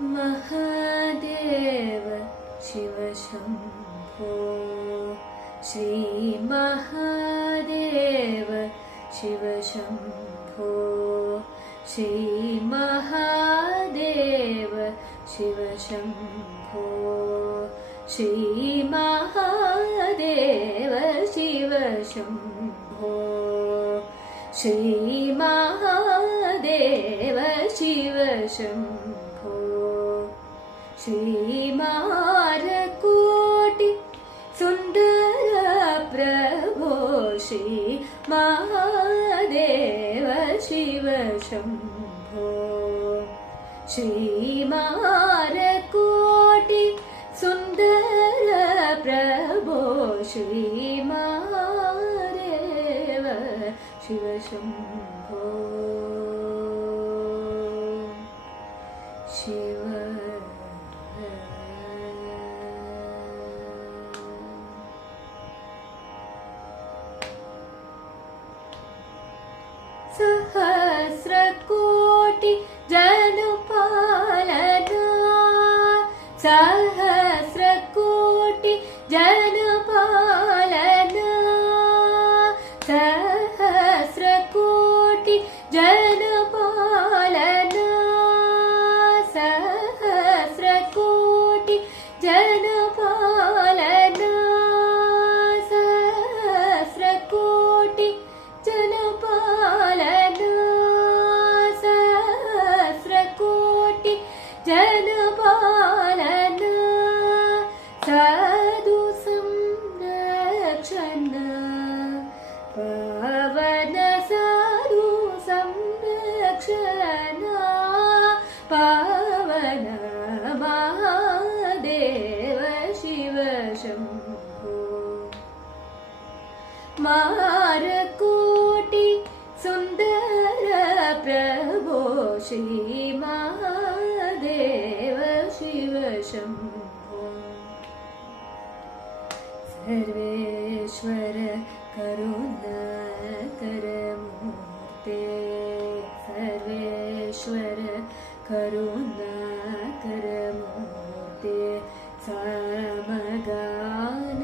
महादेव शिव शम्भो श्री महादेव शिव शम्भो श्री महादेव शिव शम्भो श्री महादेव शिव शम्भो श्री महादेव शिव शम्भो श्रीमारकोटि सुन्दर प्रभो श्री महादेव शिव शम्भो श्रीमारकोटि सुन्दर प्रभो श्री महादेव शिव शम्भो शिव सहस्रकोटि जनपालना सहस्रकोटि जनपालना सहस्रकोटि जनपालना सहस्रकोटि जनपालना सहस्रकोटि जनपालना सहस्रकोटि जनपालना साधु संरक्षण पावन साधु संरक्षण पावन महादेव शिव शम्भो मारकोटि सुन्दर प्रभो श्री महादेव शिव शम्भो सर्वेश्वर करुणाकर मूर्ते सर्वेश्वर करुणाकर मूर्ते सामगान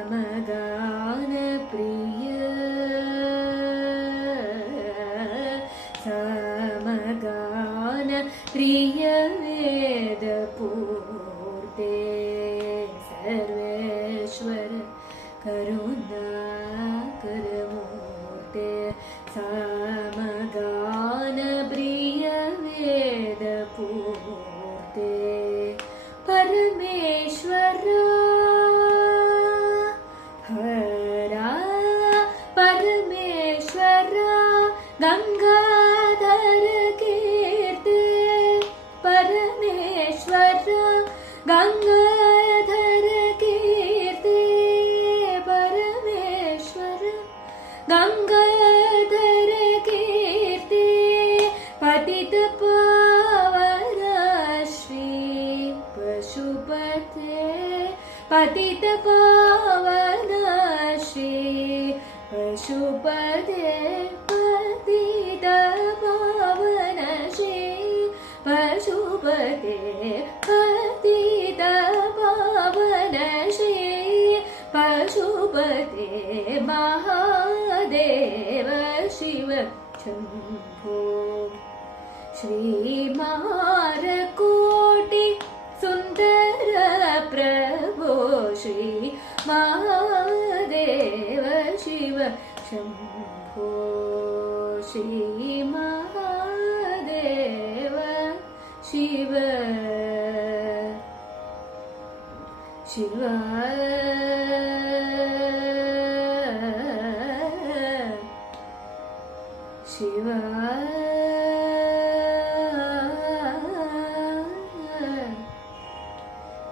सामगान प्रिय सामगान प्रिय वेद पूर्ते सर्वेश्वर करुणाकर मूर्ते सामगान प्रिय वेद पूर्ते परमेश्वर हरा परमेश्वर गंगाधर कीर्ति परमेश्वर गंगाधर कीर्ति परमेश्वर गंगाधर कीर्ति पतित पावन श्री पशुपते पतित पावन श्री पशुपते पतित पावन श्री पशुपते पतित पावन श्री पशुपते महादेव शिव शम्भो श्री मारकोटि सुन्दर प्रभो श्री महादेव शिव शम्भो श्री महादेव शिव शिव शिव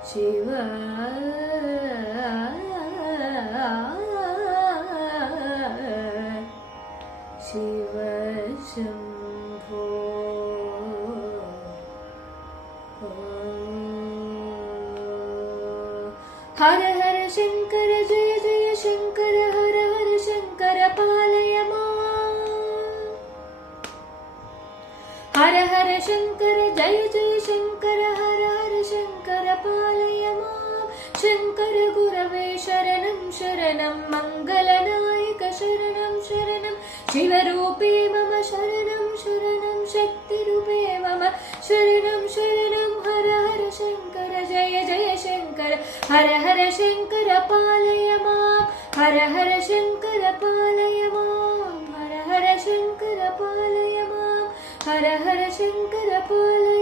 शिव शिव शम्भो हर हर शंकर जय जय शंकर हर हर शंकर पालय मां हर शङ्कर जय जय शङ्कर हर हर शङ्कर पालय मां शङ्कर गुरवे शरणं शरणं मङ्गलनायक शरणं शरणं शिवरूपे मम शरणं शरणं शक्तिरूपे मम शरणं शरणं हर हर शङ्कर जय जय शङ्कर हर हर शङ्कर पालय मां हर हर शङ्कर पालय मां हर हर शङ्कर पालय मां हर हर शङ्कर पालय